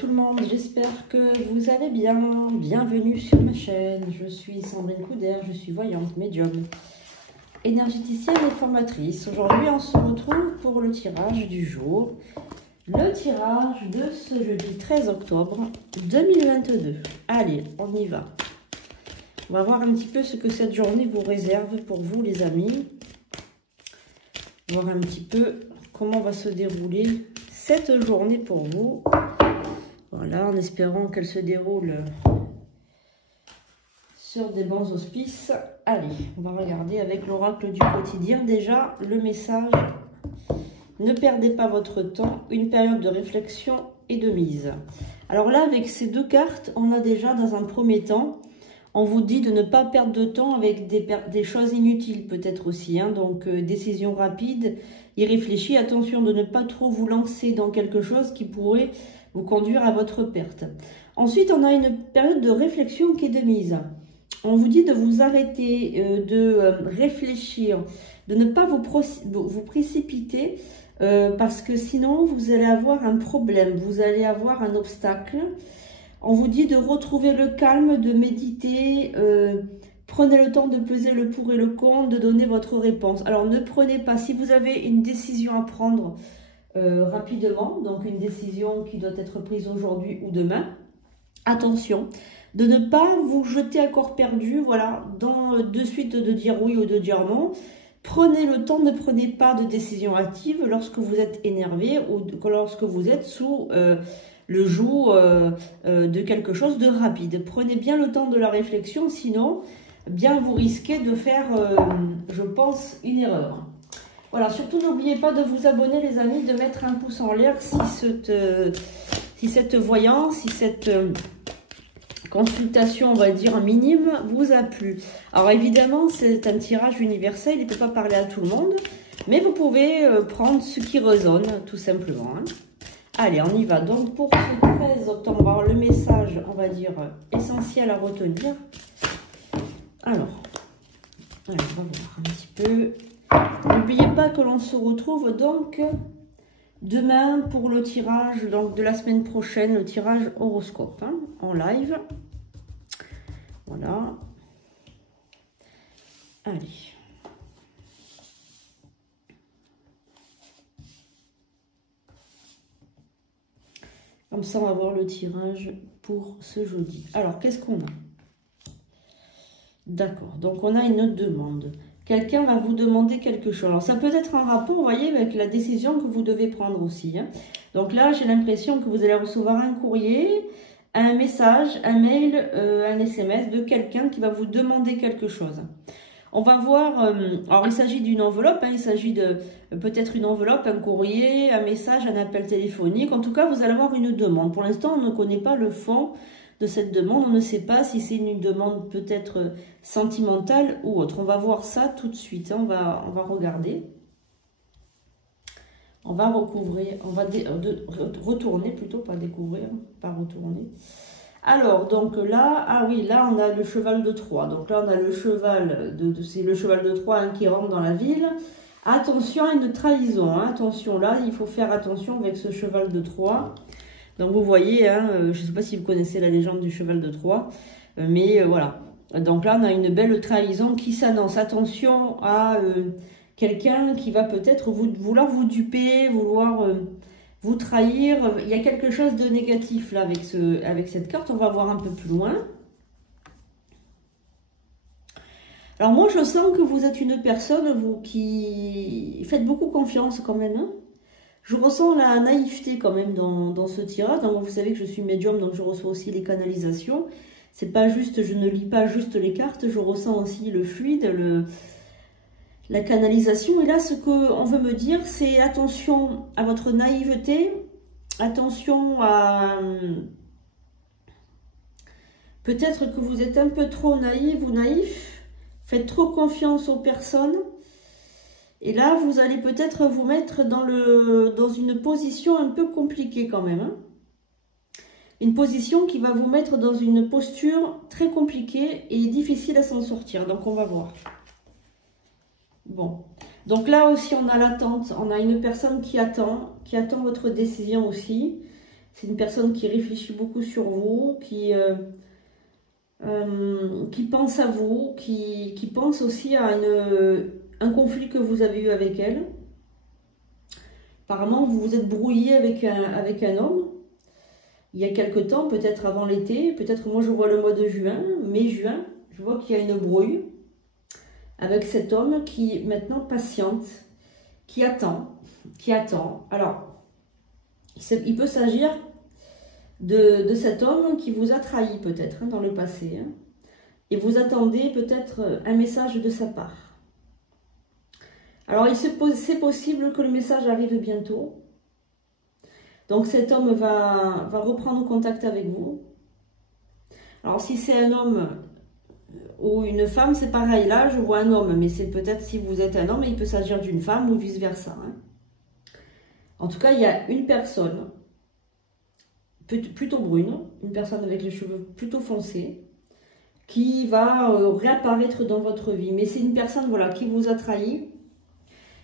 tout le monde, j'espère que vous allez bien. Bienvenue sur ma chaîne, je suis Sandrine Couder, je suis voyante, médium, énergéticienne et formatrice. Aujourd'hui, on se retrouve pour le tirage du jour. Le tirage de ce jeudi 13 octobre 2022. Allez, on y va. On va voir un petit peu ce que cette journée vous réserve pour vous, les amis. Voir un petit peu comment va se dérouler cette journée pour vous. Voilà, en espérant qu'elle se déroule sur des bons auspices. Allez, on va regarder avec l'oracle du quotidien. Déjà, le message: ne perdez pas votre temps, une période de réflexion et de mise. Alors là, avec ces deux cartes, on a déjà, dans un premier temps, on vous dit de ne pas perdre de temps avec des choses inutiles peut-être aussi. Donc, décision rapide, y réfléchir. Attention de ne pas trop vous lancer dans quelque chose qui pourrait vous conduire à votre perte. Ensuite, on a une période de réflexion qui est de mise. On vous dit de vous arrêter, de réfléchir, de ne pas vous précipiter parce que sinon, vous allez avoir un problème, vous allez avoir un obstacle. On vous dit de retrouver le calme, de méditer, prenez le temps de peser le pour et le contre, de donner votre réponse. Alors ne prenez pas, si vous avez une décision à prendre rapidement, donc une décision qui doit être prise aujourd'hui ou demain, attention de ne pas vous jeter à corps perdu, voilà, de suite de dire oui ou de dire non. Prenez le temps, ne prenez pas de décision active lorsque vous êtes énervé ou lorsque vous êtes sous le joug de quelque chose de rapide. Prenez bien le temps de la réflexion, sinon bien vous risquez de faire, je pense, une erreur. Voilà, surtout n'oubliez pas de vous abonner les amis, de mettre un pouce en l'air si cette voyance, si cette consultation, on va dire minime, vous a plu. Alors évidemment, c'est un tirage universel, il ne peut pas parler à tout le monde, mais vous pouvez prendre ce qui résonne, tout simplement. Allez, on y va. Donc pour ce 13 octobre, on va avoir le message, on va dire, essentiel à retenir. Alors, allez, on va voir un petit peu. N'oubliez pas que l'on se retrouve donc demain pour le tirage donc, de la semaine prochaine, le tirage horoscope en live. Voilà. Allez. Comme ça, on va voir le tirage pour ce jeudi. Alors, qu'est-ce qu'on a? D'accord. Donc, on a une demande. Quelqu'un va vous demander quelque chose. Alors, ça peut être en rapport, vous voyez, avec la décision que vous devez prendre aussi. Donc là, j'ai l'impression que vous allez recevoir un courrier, un message, un mail, un SMS de quelqu'un qui va vous demander quelque chose. On va voir, alors il s'agit d'une enveloppe, il s'agit de peut-être une enveloppe, un courrier, un message, un appel téléphonique. En tout cas, vous allez avoir une demande. Pour l'instant, on ne connaît pas le fond de cette demande. On ne sait pas si c'est une demande peut-être sentimentale ou autre. On va voir ça tout de suite. On va regarder. On va recouvrir, on va retourner plutôt, pas découvrir, pas retourner. Alors, donc là, ah oui, là on a le cheval de Troie. Donc là on a le cheval c'est le cheval de Troie qui rentre dans la ville. Attention à une trahison, attention là, il faut faire attention avec ce cheval de Troie. Donc vous voyez, je ne sais pas si vous connaissez la légende du cheval de Troie, mais voilà. Donc là on a une belle trahison qui s'annonce. Attention à quelqu'un qui va peut-être vouloir vous duper, vouloir vous trahir. Il y a quelque chose de négatif là avec cette carte. On va voir un peu plus loin. Alors moi je sens que vous êtes une personne, vous, qui faites beaucoup confiance quand même. Je ressens la naïveté quand même dans ce tirage. Donc vous savez que je suis médium, donc je reçois aussi les canalisations. C'est pas juste, je ne lis pas juste les cartes, je ressens aussi le fluide, la canalisation. Et là, ce qu'on veut me dire, c'est attention à votre naïveté, attention à... Peut-être que vous êtes un peu trop naïf ou naïf, faites trop confiance aux personnes. Et là, vous allez peut-être vous mettre dans une position un peu compliquée quand même. Une position qui va vous mettre dans une posture très compliquée et difficile à s'en sortir. Donc, on va voir. Bon, donc là aussi on a l'attente, on a une personne qui attend votre décision aussi. C'est une personne qui réfléchit beaucoup sur vous, qui pense à vous, qui pense aussi à un conflit que vous avez eu avec elle. Apparemment, vous vous êtes brouillé avec un homme il y a quelque temps, peut-être avant l'été, peut-être moi je vois le mois de juin, mai-juin, je vois qu'il y a une brouille avec cet homme qui maintenant patiente, qui attend. Alors, il peut s'agir de cet homme qui vous a trahi peut-être dans le passé, hein, et vous attendez peut-être un message de sa part. Alors, c'est possible que le message arrive bientôt. Donc cet homme va reprendre contact avec vous. Alors si c'est un homme ou une femme, c'est pareil. Là, je vois un homme, mais c'est peut-être si vous êtes un homme, il peut s'agir d'une femme ou vice-versa. Hein. En tout cas, il y a une personne plutôt brune, une personne avec les cheveux plutôt foncés, qui va réapparaître dans votre vie. Mais c'est une personne voilà, qui vous a trahi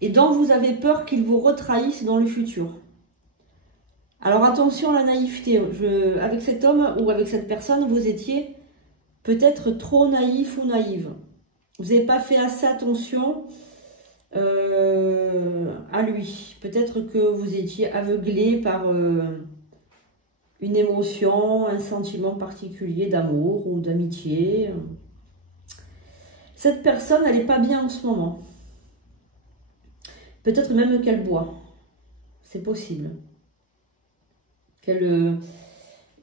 et dont vous avez peur qu'il vous retrahisse dans le futur. Alors attention à la naïveté, avec cet homme ou avec cette personne, vous étiez peut-être trop naïf ou naïve. Vous n'avez pas fait assez attention à lui. Peut-être que vous étiez aveuglé par une émotion, un sentiment particulier d'amour ou d'amitié. Cette personne, elle n'est pas bien en ce moment. Peut-être même qu'elle boit. C'est possible. Elle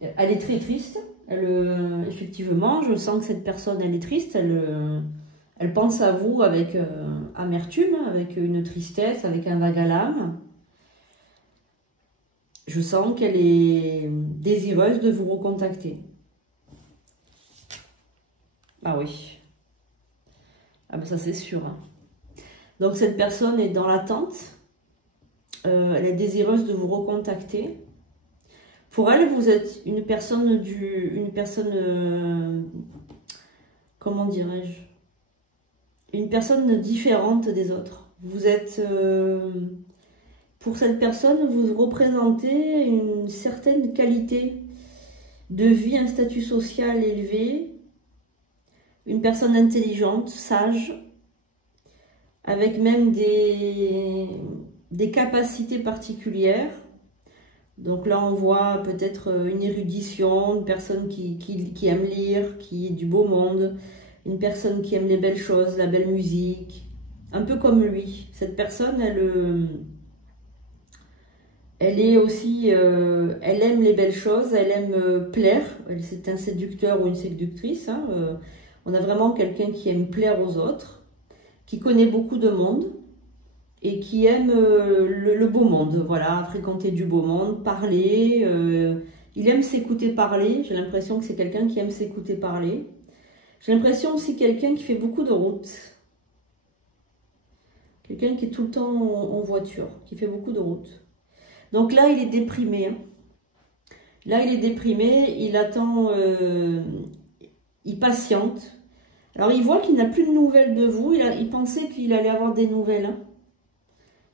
est très triste. Effectivement, je sens que cette personne, elle est triste. Elle pense à vous avec amertume, avec une tristesse, avec un vague à l'âme. Je sens qu'elle est désireuse de vous recontacter. Ah oui. Ah ben ça c'est sûr. Hein. Donc cette personne est dans l'attente. Elle est désireuse de vous recontacter. Pour elle, vous êtes une personne comment dirais-je, une personne différente des autres. Vous êtes, pour cette personne, vous représentez une certaine qualité de vie, un statut social élevé, une personne intelligente, sage, avec même des capacités particulières. Donc là, on voit peut-être une érudition, une personne qui aime lire, qui est du beau monde, une personne qui aime les belles choses, la belle musique, un peu comme lui. Cette personne, elle est aussi, elle aime les belles choses, elle aime plaire. C'est un séducteur ou une séductrice. Hein, on a vraiment quelqu'un qui aime plaire aux autres, qui connaît beaucoup de monde. Et qui aime le beau monde, voilà, fréquenter du beau monde, parler, il aime s'écouter parler, j'ai l'impression que c'est quelqu'un qui aime s'écouter parler. J'ai l'impression aussi quelqu'un qui fait beaucoup de routes, quelqu'un qui est tout le temps en voiture, qui fait beaucoup de routes. Donc là, il est déprimé. Hein. Là, il est déprimé, il attend, il patiente. Alors, il voit qu'il n'a plus de nouvelles de vous, il pensait qu'il allait avoir des nouvelles, hein.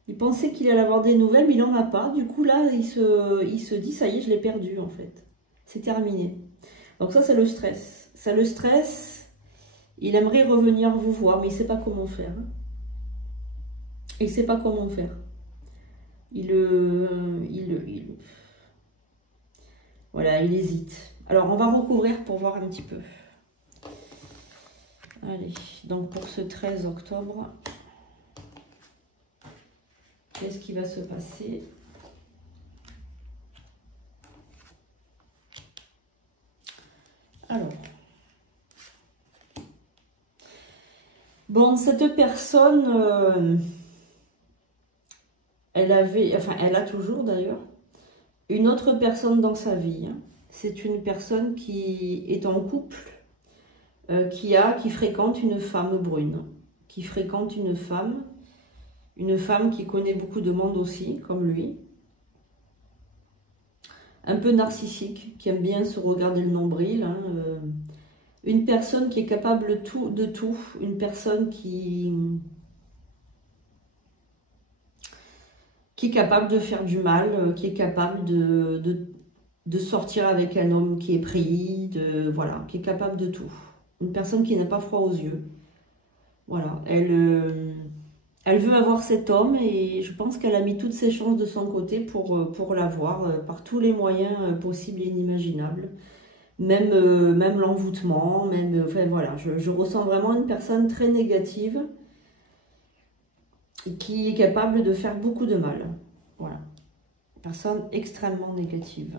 Il pensait qu'il allait avoir des nouvelles, mais il n'en a pas. Du coup, là, il se dit, ça y est, je l'ai perdu, en fait. C'est terminé. Donc ça, c'est le stress. Ça le stress. Il aimerait revenir vous voir, mais il ne sait pas comment faire. Il ne sait pas comment faire. Voilà, il hésite. Alors, on va recouvrir pour voir un petit peu. Allez, donc pour ce 13 octobre... Qu'est-ce qui va se passer? Alors. Bon, cette personne, elle a toujours d'ailleurs, une autre personne dans sa vie. Hein. C'est une personne qui est en couple, qui fréquente une femme brune, qui fréquente une femme qui connaît beaucoup de monde aussi, comme lui. Un peu narcissique, qui aime bien se regarder le nombril. Hein, une personne qui est capable de tout. Une personne qui est capable de faire du mal, qui est capable de sortir avec un homme qui est pris, voilà, qui est capable de tout. Une personne qui n'a pas froid aux yeux. Voilà, elle veut avoir cet homme et je pense qu'elle a mis toutes ses chances de son côté pour l'avoir par tous les moyens possibles et inimaginables. Même l'envoûtement, enfin voilà, je ressens vraiment une personne très négative qui est capable de faire beaucoup de mal. Voilà, personne extrêmement négative.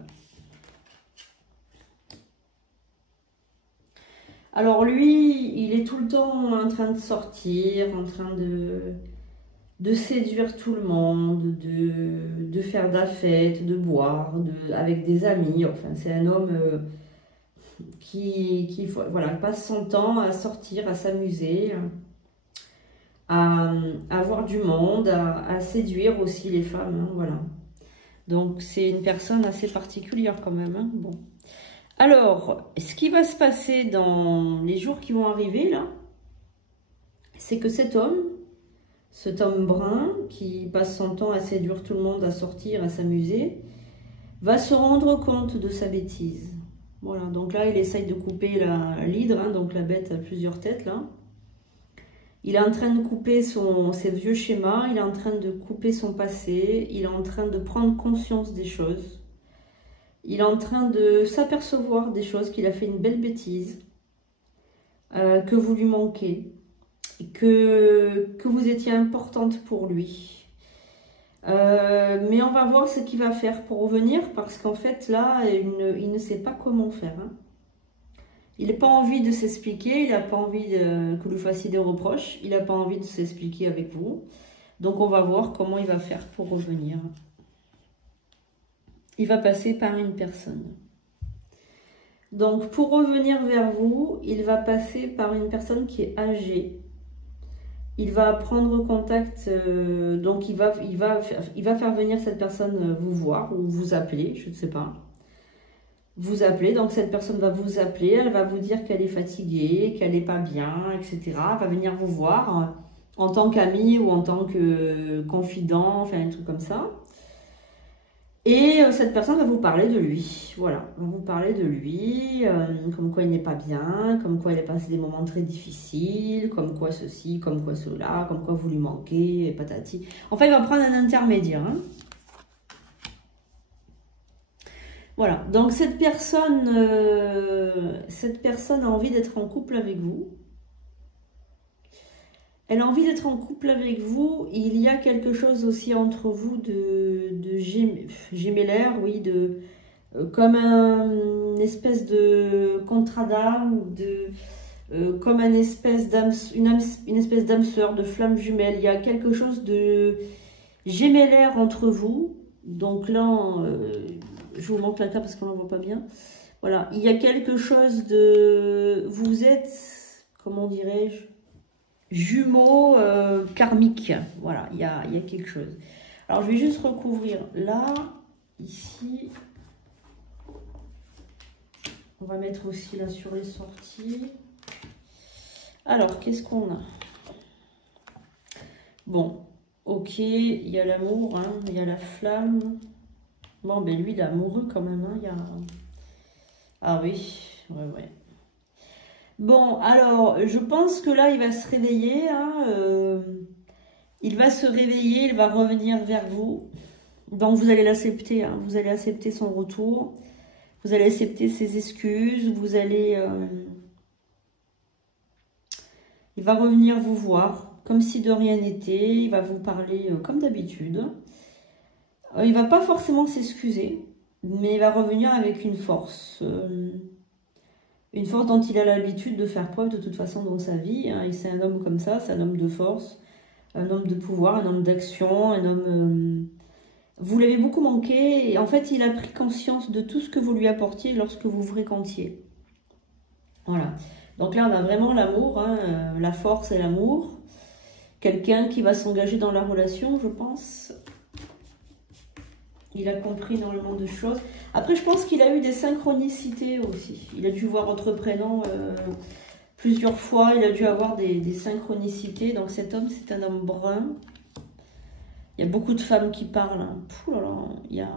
Alors lui, il est tout le temps en train de sortir, en train de séduire tout le monde, de faire de la fête, de boire, avec des amis. Enfin, c'est un homme qui voilà, passe son temps à sortir, à s'amuser, à voir du monde, à séduire aussi les femmes. Hein, voilà. Donc c'est une personne assez particulière quand même. Hein, bon. Alors, ce qui va se passer dans les jours qui vont arriver, là, c'est que cet homme brun, qui passe son temps à séduire tout le monde, à sortir, à s'amuser, va se rendre compte de sa bêtise. Voilà, donc là, il essaye de couper l'hydre, hein, donc la bête à plusieurs têtes, là. Il est en train de couper ses vieux schémas, il est en train de couper son passé, il est en train de prendre conscience des choses. Il est en train de s'apercevoir des choses, qu'il a fait une belle bêtise, que vous lui manquez, que vous étiez importante pour lui. Mais on va voir ce qu'il va faire pour revenir, parce qu'en fait, là, il ne sait pas comment faire. Hein. Il n'a pas envie de s'expliquer, il n'a pas envie que vous lui fassiez des reproches, il n'a pas envie de s'expliquer avec vous. Donc, on va voir comment il va faire pour revenir. Il va passer par une personne. Donc, pour revenir vers vous, il va passer par une personne qui est âgée. Il va prendre contact, donc il va faire venir cette personne vous voir ou vous appeler, je ne sais pas. Vous appeler, donc cette personne va vous appeler, elle va vous dire qu'elle est fatiguée, qu'elle n'est pas bien, etc. Elle va venir vous voir en tant qu'amie ou en tant que confident, enfin un truc comme ça. Et cette personne va vous parler de lui, voilà, va vous parler de lui, comme quoi il n'est pas bien, comme quoi il a passé des moments très difficiles, comme quoi ceci, comme quoi cela, comme quoi vous lui manquez, et patati. Enfin, il va prendre un intermédiaire. Hein. Voilà, donc cette personne a envie d'être en couple avec vous. Elle a envie d'être en couple avec vous. Il y a quelque chose aussi entre vous de gémellaire, oui, comme une espèce de contrat d'âme, comme une espèce d'âme sœur, de flamme jumelle. Il y a quelque chose de gémellaire entre vous. Donc là, je vous montre la carte parce qu'on ne la voit pas bien. Voilà, il y a quelque chose de... Vous êtes, comment dirais-je, jumeaux karmiques. Voilà, il y a quelque chose. Alors, je vais juste recouvrir là, ici. On va mettre aussi là sur les sorties. Alors, qu'est-ce qu'on a? Bon, ok, il y a l'amour, hein, il y a la flamme. Bon, ben lui, il est amoureux quand même. Hein, il y a... Ah oui, ouais. Bon, alors, je pense que là, il va se réveiller. Hein, il va se réveiller, il va revenir vers vous. Donc, vous allez l'accepter. Hein, vous allez accepter son retour. Vous allez accepter ses excuses. Vous allez... il va revenir vous voir comme si de rien n'était. Il va vous parler comme d'habitude. Il ne va pas forcément s'excuser, mais il va revenir avec une force. Une force dont il a l'habitude de faire preuve de toute façon dans sa vie. Hein, et c'est un homme comme ça, c'est un homme de force, un homme de pouvoir, un homme d'action, un homme... Vous l'avez beaucoup manqué et en fait il a pris conscience de tout ce que vous lui apportiez lorsque vous fréquentiez. Voilà. Donc là on a vraiment l'amour, hein, la force et l'amour. Quelqu'un qui va s'engager dans la relation, je pense. Il a compris énormément de choses. Après, je pense qu'il a eu des synchronicités aussi. Il a dû voir votre prénom plusieurs fois. Il a dû avoir des synchronicités. Donc cet homme, c'est un homme brun. Il y a beaucoup de femmes qui parlent. Hein. Pouh là là,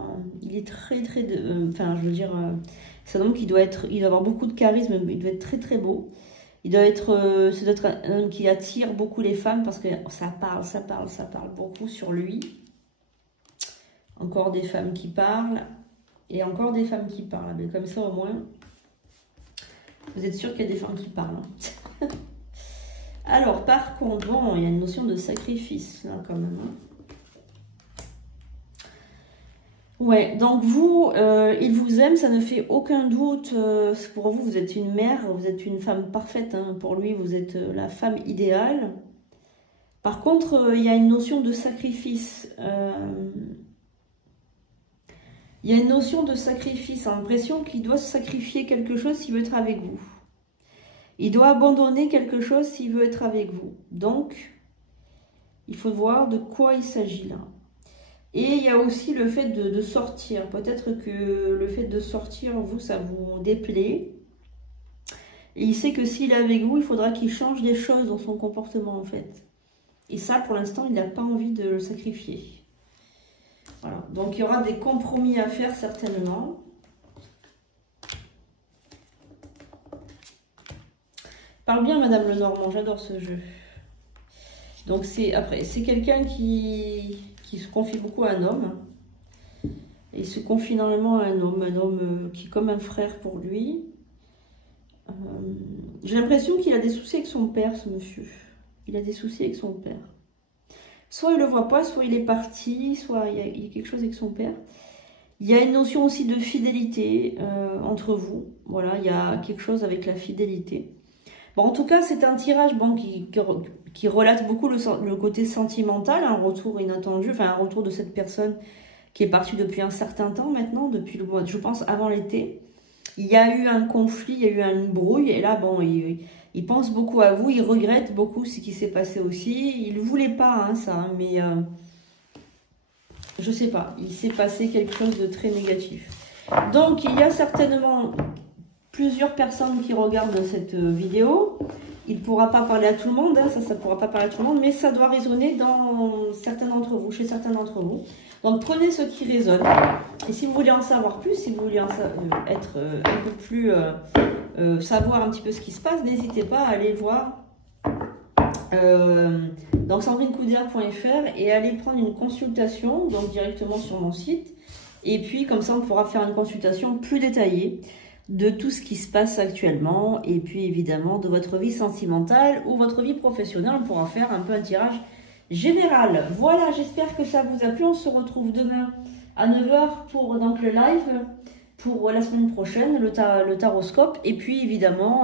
il est très très... enfin, je veux dire, c'est un homme qui il doit avoir beaucoup de charisme, il doit être très très beau. Il doit être, ça doit être un homme qui attire beaucoup les femmes parce que ça parle beaucoup sur lui. Encore des femmes qui parlent et encore des femmes qui parlent. Mais comme ça au moins, vous êtes sûr qu'il y a des femmes qui parlent. Hein. Alors par contre, bon, il y a une notion de sacrifice là quand même. Hein. Ouais, donc vous, il vous aime, ça ne fait aucun doute. Pour vous, vous êtes une mère, vous êtes une femme parfaite. Hein. Pour lui, vous êtes la femme idéale. Par contre, il y a une notion de sacrifice. Il y a une notion de sacrifice, l'impression qu'il doit se sacrifier quelque chose s'il veut être avec vous. Il doit abandonner quelque chose s'il veut être avec vous. Donc, il faut voir de quoi il s'agit là. Et il y a aussi le fait de sortir. Peut-être que le fait de sortir, vous, ça vous déplaît. Et il sait que s'il est avec vous, il faudra qu'il change des choses dans son comportement, en fait. Et ça, pour l'instant, il n'a pas envie de le sacrifier. Voilà. Donc, il y aura des compromis à faire, certainement. Parle bien, Madame Lenormand, j'adore ce jeu. Donc, c'est quelqu'un qui se confie beaucoup à un homme. Et il se confie énormément à un homme qui est comme un frère pour lui. J'ai l'impression qu'il a des soucis avec son père, ce monsieur. Il a des soucis avec son père. Soit il ne le voit pas, soit il est parti, soit il y a quelque chose avec son père. Il y a une notion aussi de fidélité entre vous. Voilà, il y a quelque chose avec la fidélité. Bon, en tout cas, c'est un tirage bon, qui relate beaucoup le côté sentimental, un retour inattendu, enfin un retour de cette personne qui est partie depuis un certain temps maintenant, depuis le mois, je pense, avant l'été. Il y a eu un conflit, il y a eu une brouille, et là, bon, il pense beaucoup à vous, il regrette beaucoup ce qui s'est passé aussi. Il ne voulait pas, hein, ça, mais je sais pas, il s'est passé quelque chose de très négatif. Donc, il y a certainement plusieurs personnes qui regardent cette vidéo. Il ne pourra pas parler à tout le monde, hein, ça ne pourra pas parler à tout le monde, mais ça doit résonner dans certains d'entre vous, chez certains d'entre vous. Donc prenez ce qui résonne. Et si vous voulez en savoir plus, si vous voulez être un peu plus, savoir un petit peu ce qui se passe, n'hésitez pas à aller voir dans sandrinecoudert.fr et aller prendre une consultation, donc directement sur mon site. Et puis comme ça, on pourra faire une consultation plus détaillée de tout ce qui se passe actuellement et puis évidemment de votre vie sentimentale ou votre vie professionnelle. On pourra faire un peu un tirage général. Voilà, j'espère que ça vous a plu. On se retrouve demain à 9 h pour donc, le live pour la semaine prochaine, le taroscope. Et puis évidemment,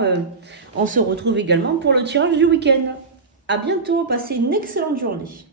on se retrouve également pour le tirage du week-end. À bientôt, passez une excellente journée.